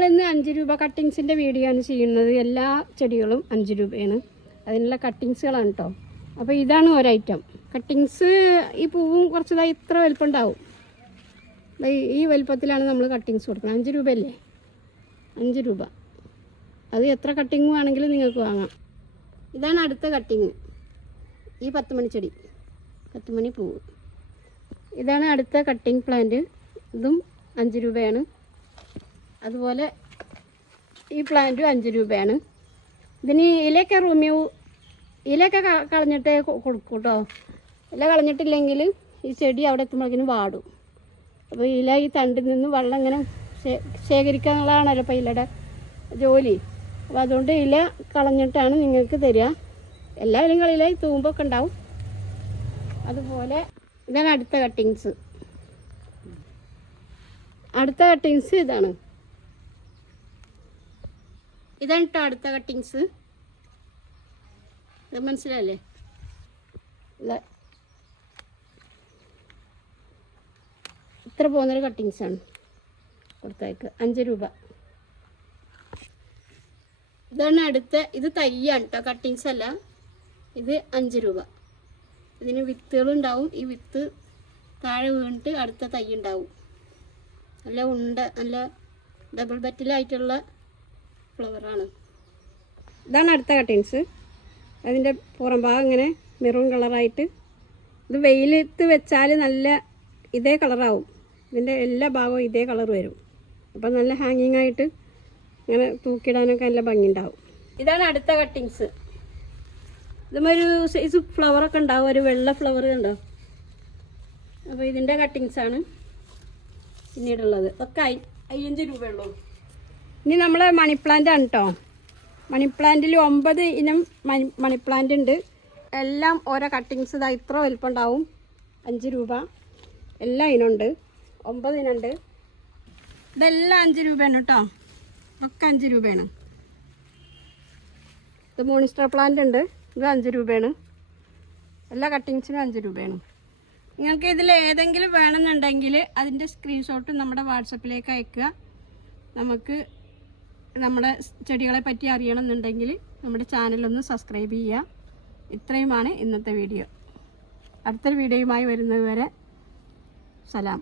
നമ്മളിന്ന് 5 രൂപ കട്ടിങ്സിൻ്റെ വീഡിയോ ആണ് ചെയ്യുന്നത്. എല്ലാ ചെടികളും 5 രൂപയാണ്. അതിനുള്ള കട്ടിങ്സുകളാണ് കേട്ടോ. അപ്പോൾ ഇതാണ് ഒരൈറ്റം കട്ടിങ്സ്. ഈ പൂവും കുറച്ചതായി ഇത്ര വലുപ്പം ഉണ്ടാവും. ഈ വലുപ്പത്തിലാണ് നമ്മൾ കട്ടിങ്സ് കൊടുക്കുന്നത്. 5 രൂപയല്ലേ, 5 രൂപ. അത് എത്ര കട്ടിങ് വേണമെങ്കിലും നിങ്ങൾക്ക് വാങ്ങാം. ഇതാണ് അടുത്ത കട്ടിങ്. ഈ 10 മണി ചെടി, 10 മണി പൂവ്. ഇതാണ് അടുത്ത കട്ടിങ് പ്ലാന്റ്. ഇതും 5 രൂപയാണ്. അതുപോലെ ഈ പ്ലാന്റും 5 രൂപയാണ്. ഇതിന് ഇലയൊക്കെ ഇലയൊക്കെ കളഞ്ഞിട്ടേ കൊടുക്കും കേട്ടോ. ഇല കളഞ്ഞിട്ടില്ലെങ്കിൽ ഈ ചെടി അവിടെ എത്തുമ്പോഴേക്കിനും വാടും. അപ്പോൾ ഇല ഈ തണ്ടിൽ നിന്ന് വെള്ളം ഇങ്ങനെ ശേഖരിക്കാനുള്ളതാണല്ലോ ഇപ്പോൾ ഇലയുടെ ജോലി. അപ്പോൾ അതുകൊണ്ട് ഇല കളഞ്ഞിട്ടാണ് നിങ്ങൾക്ക് തരിക. എല്ലാ ഇലകളിലെ തൂമ്പൊക്കെ ഉണ്ടാവും. അതുപോലെ ഇതാണ് അടുത്ത കട്ടിങ്സ്. അടുത്ത കട്ടിങ്സ് ഇതാണ് കേട്ടോ അടുത്ത കട്ടിങ്സ്. ഇത് മനസ്സിലല്ലേ? ഇത്ര പോകുന്നൊരു കട്ടിങ്സാണ് കൊടുത്തേക്ക്. 5 രൂപ. ഇതാണ് അടുത്ത. ഇത് തയ്യാണ് കേട്ടോ, കട്ടിങ്സ് അല്ല. ഇത് 5 രൂപ. ഇതിന് വിത്തുകളുണ്ടാവും. ഈ വിത്ത് താഴെ വീണിട്ട് അടുത്ത തൈ ഉണ്ടാവും. നല്ല ഡബിൾ ബറ്റിലായിട്ടുള്ള ഫ്ലവറാണ്. ഇതാണ് അടുത്ത കട്ടിങ്സ്. അതിൻ്റെ പുറം ഭാഗം ഇങ്ങനെ മെറൂൺ കളറായിട്ട്. ഇത് വെയിലത്ത് വെച്ചാൽ നല്ല ഇതേ കളറാവും. ഇതിൻ്റെ എല്ലാ ഭാഗവും ഇതേ കളർ വരും. അപ്പം നല്ല ഹാങ്ങിങ് ആയിട്ട് ഇങ്ങനെ തൂക്കിയിടാനൊക്കെ നല്ല ഭംഗിയുണ്ടാവും. ഇതാണ് അടുത്ത കട്ടിങ്സ്. ഇതുമൊരു സൈസ് ഫ്ലവറൊക്കെ ഉണ്ടാവും, ഒരു വെള്ള ഫ്ലവർ ഉണ്ടോ. അപ്പോൾ ഇതിൻ്റെ കട്ടിങ്സാണ് പിന്നീടുള്ളത്. ഒക്കെ 5 രൂപയുള്ളൂ. ഇനി നമ്മളെ മണി പ്ലാന്റ് ആണ് കേട്ടോ. മണി പ്ലാന്റിൽ 9 ഇനം മണി പ്ലാന്റ് ഉണ്ട്. എല്ലാം ഓരോ കട്ടിങ്സ് ഇതാ ഇത്ര വലുപ്പം ഉണ്ടാവും. 5 രൂപ. എല്ലാ ഇനമുണ്ട്. 9 ഇനമുണ്ട്. ഇതെല്ലാം 5 രൂപയാണ് കേട്ടോ. ഒക്കെ 5 രൂപയാണ്. ഇത് മോണിസ്റ്റർ പ്ലാന്റ് ഉണ്ട്. ഇത് 5 രൂപയാണ്. എല്ലാ കട്ടിങ്സിനും 5 രൂപയാണ്. നിങ്ങൾക്ക് ഇതിൽ ഏതെങ്കിലും വേണമെന്നുണ്ടെങ്കിൽ അതിൻ്റെ സ്ക്രീൻഷോട്ട് നമ്മുടെ വാട്സപ്പിലേക്ക് അയക്കുക. നമുക്ക് നമ്മുടെ ചെടികളെ പറ്റി അറിയണമെന്നുണ്ടെങ്കിൽ നമ്മുടെ ചാനലൊന്ന് സബ്സ്ക്രൈബ് ചെയ്യുക. ഇത്രയുമാണ് ഇന്നത്തെ വീഡിയോ. അടുത്തൊരു വീഡിയോയുമായി വരുന്നത് വരെ സലാം.